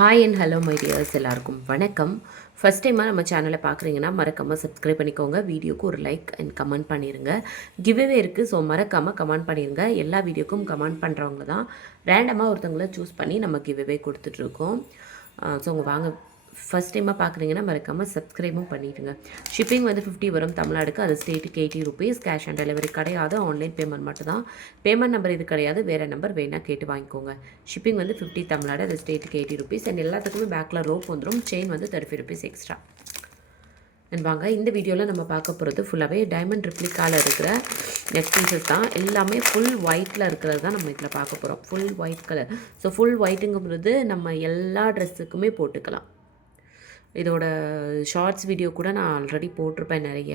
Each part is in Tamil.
Hi and hello my tears, எல்லாருக்கும் வணக்கம். ஃபஸ்ட் டைமாக நம்ம சேனலை பார்க்குறீங்கன்னா மறக்காமல் சப்ஸ்கிரைப் பண்ணிக்கோங்க. வீடியோக்கு ஒரு லைக் அண்ட் கமெண்ட் பண்ணிடுங்க. கிவ்அவே இருக்குது, ஸோ மறக்காமல் கமெண்ட் பண்ணிடுங்க. எல்லா வீடியோக்கும் கமெண்ட் பண்ணுறவங்க தான் ரேண்டமாக ஒருத்தவங்கள சூஸ் பண்ணி நம்ம கிவ்அவே கொடுத்துட்ருக்கோம். ஸோ உங்கள் வாங்க, ஃபஸ்ட் டைமாக பார்க்குறீங்கன்னா மறக்காமல் சப்ஸ்கிரைபும் பண்ணிவிடுங்க. ஷிப்பிங் வந்து 50 வரும் தமிழ்நாடுக்கு. அது ஸ்டேட்டுக்கு 80 ருபீஸ். கேஷ் ஆன் டெலிவரி கிடையாது, ஆன்லைன் பேமெண்ட் மட்டும்தான். பேமெண்ட் நம்பர் இது கிடையாது, வேறு நம்பர் வேணால் கேட்டு வாங்கிக்கோங்க. ஷிப்பிங் வந்து 50 தமிழ்நாடு, அது ஸ்டேட்டுக்கு 80 ருபீஸ். அண்ட் எல்லாத்துக்குமே பேக்கில் ரோப் வந்துடும். செயின் வந்து 35 ருபீஸ் எக்ஸ்ட்ரா. அண்ட் வாங்க, இந்த வீடியோவில் நம்ம பார்க்க போகிறது ஃபுல்லாகவே டைமண்ட் ரிப்ளிக்காவில் இருக்கிற நெக் பீசஸ் தான். எல்லாமே ஃபுல் ஒயிட்டில் இருக்கிறது தான் நம்ம இதில் பார்க்க போகிறோம். Full white colour. So full ஒயிட்டுங்கும்போது நம்ம எல்லா ட்ரெஸ்ஸுக்குமே போட்டுக்கலாம். இதோட ஷார்ட்ஸ் வீடியோ கூட நான் ஆல்ரெடி போட்டிருப்பேன் நிறைய.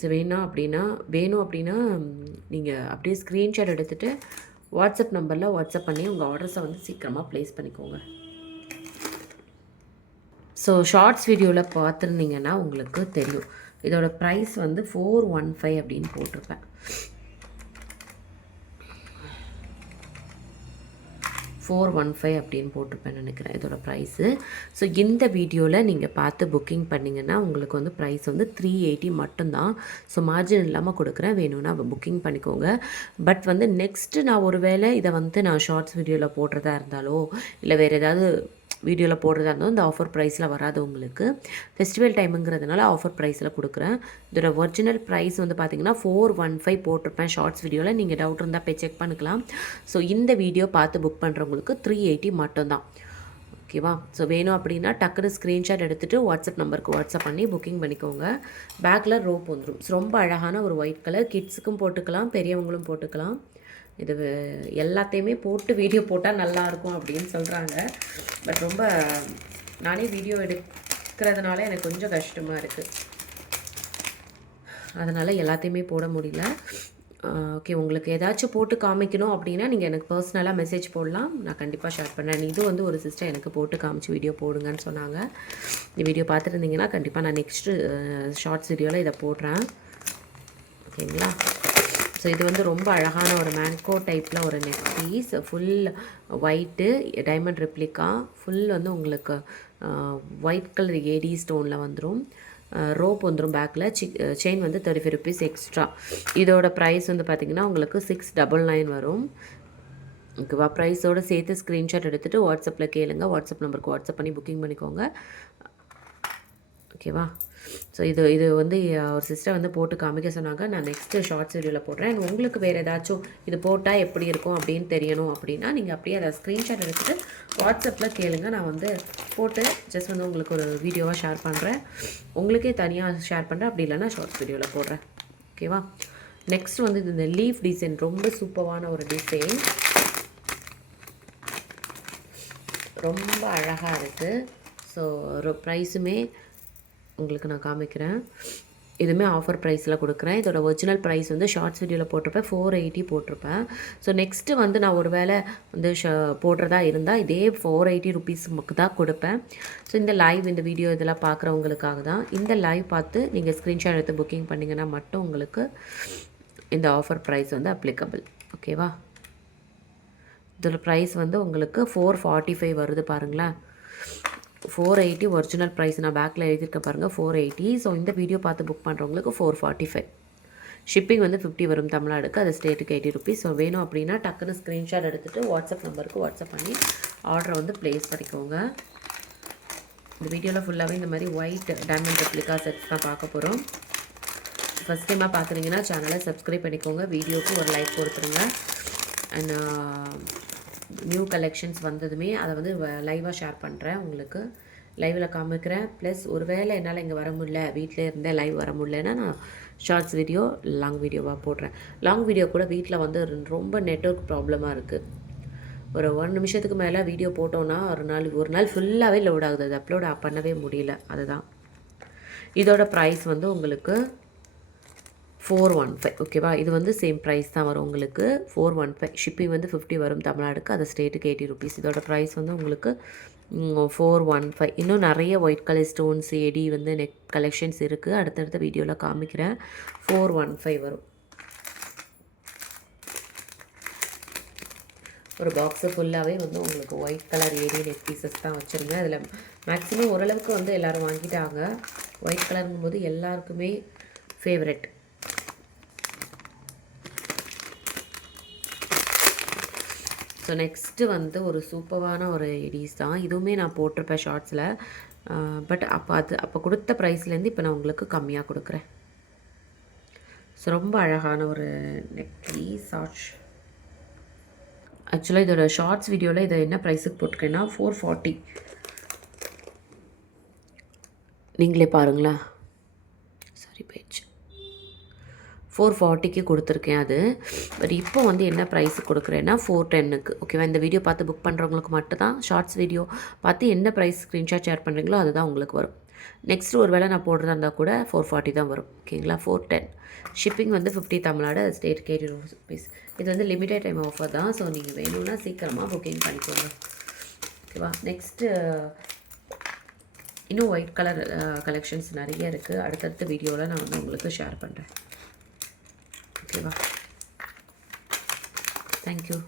ஸோ வேணும் அப்படின்னா நீங்கள் அப்படியே ஸ்க்ரீன்ஷாட் எடுத்துகிட்டு வாட்ஸ்அப் நம்பரில் வாட்ஸ்அப் பண்ணி உங்கள் ஆர்டர்ஸை வந்து சீக்கிரமாக ப்ளேஸ் பண்ணிக்கோங்க. ஸோ ஷார்ட்ஸ் வீடியோவில் பார்த்துருந்தீங்கன்னா உங்களுக்கு தெரியும். இதோட ப்ரைஸ் வந்து 415 அப்படின்னு போட்டிருப்பேன். 415 அப்படின்னு போட்டிருப்பேன்னு நினைக்கிறேன் இதோட ப்ரைஸு. ஸோ இந்த வீடியோவில் நீங்கள் பார்த்து புக்கிங் பண்ணிங்கன்னா உங்களுக்கு வந்து ப்ரைஸ் வந்து 380 மட்டும்தான். ஸோ மார்ஜின் இல்லாமல் கொடுக்குறேன், வேணும்னா புக்கிங் பண்ணிக்கோங்க. பட் வந்து நெக்ஸ்ட்டு நான் ஒரு வேளை இதை வந்து நான் ஷார்ட்ஸ் வீடியோவில் போடுறதா இருந்தாலோ இல்லை வேறு ஏதாவது வீடியோவில் போடுறதா இருந்தாலும் இந்த ஆஃபர் ப்ரைஸில் வராது உங்களுக்கு. ஃபெஸ்டிவல் டைமுங்கிறதுனால ஆஃபர் ப்ரைஸில் கொடுக்குறேன். இதோட ஒரிஜினல் ப்ரைஸ் வந்து பார்த்திங்கன்னா 415 போட்டிருப்பேன் ஷார்ட்ஸ் வீடியோவில். நீங்கள் டவுட் இருந்தால் போய் செக் பண்ணிக்கலாம். ஸோ இந்த வீடியோ பார்த்து புக் பண்ணுறவங்களுக்கு 380 மட்டும்தான். ஓகேவா? ஸோ வேணும் அப்படின்னா டக்குனு ஸ்க்ரீன்ஷாட் எடுத்துகிட்டு வாட்ஸ்அப் நம்பருக்கு வாட்ஸ்அப் பண்ணி புக்கிங் பண்ணிக்கோங்க. பேக்கில் ரோப் வந்துடும். ரொம்ப அழகான ஒரு ஒயிட் கலர். கிட்ஸுக்கும் போட்டுக்கலாம், பெரியவங்களும் போட்டுக்கலாம். இது எல்லாத்தையுமே போட்டு வீடியோ போட்டால் நல்லாயிருக்கும் அப்படின்னு சொல்கிறாங்க. பட் ரொம்ப நானே வீடியோ எடுக்கிறதுனால எனக்கு கொஞ்சம் கஷ்டமாக இருக்குது. அதனால் எல்லாத்தையுமே போட முடியல. ஓகே, உங்களுக்கு ஏதாச்சும் போட்டு காமிக்கணும் அப்படின்னா நீங்கள் எனக்கு பர்சனலாக மெசேஜ் போடலாம், நான் கண்டிப்பாக ஷேர் பண்ணுறேன். இது வந்து ஒரு சிஸ்டர் எனக்கு போட்டு காமிச்சு வீடியோ போடுங்கன்னு சொன்னாங்க. இந்த வீடியோ பார்த்துருந்தீங்கன்னா கண்டிப்பாக நான் நெக்ஸ்ட்டு ஷார்ட்ஸ் வீடியோவில் இதை போடுறேன். ஓகேங்களா? ஸோ இது வந்து ரொம்ப அழகான ஒரு மேங்கோ டைப்பில் ஒரு neck piece. Full white diamond replica. Full வந்து உங்களுக்கு ஒயிட் கலர் ஏடி ஸ்டோனில் வந்துடும். ரோப் வந்துடும் பேக்கில். செயின் வந்து 35 ருபீஸ் எக்ஸ்ட்ரா. இதோட ப்ரைஸ் வந்து பார்த்திங்கன்னா உங்களுக்கு 699 வரும். ஓகேவா? ப்ரைஸோடு சேர்த்து ஸ்க்ரீன்ஷாட் எடுத்துகிட்டு வாட்ஸ்அப்பில் கேளுங்க. வாட்ஸ்அப் நம்பருக்கு வாட்ஸ்அப் பண்ணி புக்கிங் பண்ணிக்கோங்க. ஓகேவா? ஸோ இது வந்து ஒரு சிஸ்டர் வந்து போட்டு காமிக்க சொன்னாங்க. நான் நெக்ஸ்ட்டு ஷார்ட்ஸ் வீடியோவில் போடுறேன். அண்ட் உங்களுக்கு வேறு ஏதாச்சும் இது போட்டால் எப்படி இருக்கும் அப்படின்னு தெரியணும் அப்படின்னா நீங்கள் அப்படியே அதை ஸ்க்ரீன்ஷாட் எடுத்துகிட்டு வாட்ஸ்அப்பில் கேளுங்க. நான் வந்து போட்டு ஜஸ்ட் வந்து உங்களுக்கு ஒரு வீடியோவாக ஷேர் பண்ணுறேன். உங்களுக்கே தனியாக ஷேர் பண்ணுறேன், அப்படி இல்லைன்னா ஷார்ட்ஸ் வீடியோவில் போடுறேன். ஓகேவா? நெக்ஸ்ட் வந்து இந்த லீஃப் டிசைன் ரொம்ப சூப்பரான ஒரு டிசைன். ரொம்ப அழகாக இருக்குது. ஸோ ஒரு ப்ரைஸுமே உங்களுக்கு நான் காமிக்கிறேன். இதுவுமே ஆஃபர் ப்ரைஸில் கொடுக்குறேன். இதோட ஒரிஜினல் ப்ரைஸ் வந்து ஷார்ட்ஸ் வீடியோவில் போட்டிருப்பேன், 480 போட்டிருப்பேன். ஸோ நெக்ஸ்ட்டு வந்து நான் ஒரு வேளை வந்து போடுறதா இருந்தால் இதே 480 ருபீஸ்க்கு தான் கொடுப்பேன். ஸோ இந்த வீடியோ இதெல்லாம் பார்க்குறவங்களுக்காக தான். இந்த லைவ் பார்த்து நீங்கள் ஸ்க்ரீன்ஷாட் எடுத்து புக்கிங் பண்ணிங்கன்னா மட்டும் உங்களுக்கு இந்த ஆஃபர் ப்ரைஸ் வந்து அப்ளிகபிள். ஓகேவா? இதோட ப்ரைஸ் வந்து உங்களுக்கு 445 வருது பாருங்களேன். 480 ஒரிஜினல் ப்ரைஸ் நான் பேக்கில் எழுதியிருக்க பாருங்கள், 480. ஸோ இந்த வீடியோ பார்த்து புக் பண்ணுறவங்களுக்கு 445. ஷிப்பிங் வந்து 50 வரும் தமிழ்நாடுக்கு, அது ஸ்டேட்டுக்கு 80 ருபீஸ். ஸோ வேணும் அப்படின்னா டக்குன்னு ஸ்க்ரீன்ஷாட் எடுத்துகிட்டு வாட்ஸ்அப் நம்பருக்கு வாட்ஸ்அப் பண்ணி ஆர்டரை வந்து ப்ளேஸ் பண்ணிக்கோங்க. இந்த வீடியோவில் ஃபுல்லாகவே இந்த மாதிரி ஒயிட் டைமண்ட் ரெப்ளிகா செட்ஸ் தான் பார்க்க போகிறோம். ஃபஸ்ட் டைமாக பார்க்குறீங்கன்னா சேனலை சப்ஸ்கிரைப் பண்ணிக்கோங்க. வீடியோக்கு ஒரு லைக் கொடுத்துருங்க. அண்ட் நியூ கலெக்ஷன்ஸ் வந்ததுமே அதை வந்து லைவாக ஷேர் பண்ணுறேன், உங்களுக்கு லைவில் காமிக்கிறேன். ப்ளஸ் ஒரு வேளை என்னால் இங்கே வர முடியல, வீட்டில் இருந்தே லைவ் வர முடியலன்னா நான் ஷார்ட்ஸ் வீடியோ லாங் வீடியோவாக போடுறேன். லாங் வீடியோ கூட வீட்டில் வந்து ரொம்ப நெட்வொர்க் ப்ராப்ளமாக இருக்குது. ஒரு 1 நிமிஷத்துக்கு மேலே வீடியோ போட்டோன்னா ஒரு நாள் ஃபுல்லாகவே லோட் ஆகுது, அது அப்லோட் பண்ணவே முடியல. அதுதான் இதோட ப்ரைஸ் வந்து உங்களுக்கு 415. ஓகேவா? இது வந்து சேம் ப்ரைஸ் தான் வரும் உங்களுக்கு, 415. ஷிப்பிங் வந்து 50 வரும் தமிழ்நாடுக்கு, அது ஸ்டேட்டுக்கு 80 ருபீஸ். இதோட ப்ரைஸ் வந்து உங்களுக்கு 415. இன்னும் நிறைய ஒயிட் கலர் ஸ்டோன்ஸ் எடி வந்து நெக் கலெக்ஷன்ஸ் இருக்குது, அடுத்தடுத்த வீடியோவில் காமிக்கிறேன். 415 வரும். ஒரு பாக்ஸு ஃபுல்லாகவே வந்து உங்களுக்கு ஒயிட் கலர் ஏரி நெக் பீசஸ் தான் வச்சுருந்தேன். அதில் மேக்ஸிமம் ஓரளவுக்கு வந்து எல்லோரும் வாங்கிட்டாங்க. ஒயிட் கலருங்கும் போது எல்லாருக்குமே ஃபேவரெட். ஸோ நெக்ஸ்ட்டு வந்து ஒரு சூப்பரான ஒரு எடிஸ் தான். இதுவுமே நான் போட்டிருப்பேன் ஷார்ட்ஸில். பட் அப்போ கொடுத்த ப்ரைஸ்லேருந்து இப்போ நான் உங்களுக்கு கம்மியாக கொடுக்குறேன். ஸோ ரொம்ப அழகான ஒரு நெக் பீஸ் ஷார்ட்ஸ். ஆக்சுவலாக இதோட ஷார்ட்ஸ் வீடியோவில் இதை என்ன ப்ரைஸுக்கு போட்டிருக்கேன்னா 440. நீங்களே பாருங்களேன். சாரி போயிடுச்சு. 440க்கு கொடுத்துருக்கேன் அது. பட் இப்போ வந்து என்ன ப்ரைஸுக்கு கொடுக்குறேன்னா 410க்கு. ஓகேவா? இந்த வீடியோ பார்த்து புக் பண்ணுறவங்களுக்கு மட்டும் தான் ஷார்ட்ஸ் வீடியோ பார்த்து என்ன ப்ரைஸ் ஸ்க்ரீன்ஷாட் ஷேர் பண்ணுறீங்களோ அதுதான் உங்களுக்கு வரும். நெக்ஸ்ட் ஒரு வேளை நான் போடுறதா இருந்தால் கூட 440 தான் வரும். ஓகேங்களா? 410. ஷிப்பிங் வந்து 50 தமிழ்நாடு, ஸ்டேட் கேரி ருபீஸ். இது வந்து லிமிடெட் டைம் ஆஃபர் தான். ஸோ நீங்கள் வேணும்னா சீக்கிரமாக புக்கிங் பண்ணிக்கோங்க. ஓகேவா? நெக்ஸ்ட்டு இன்னும் ஒயிட் கலர் கலெக்ஷன்ஸ் நிறைய இருக்குது. அடுத்தடுத்த வீடியோவில் நான் வந்து உங்களுக்கு ஷேர் பண்ணுறேன். ஓகேவா? தேங்க்யூ.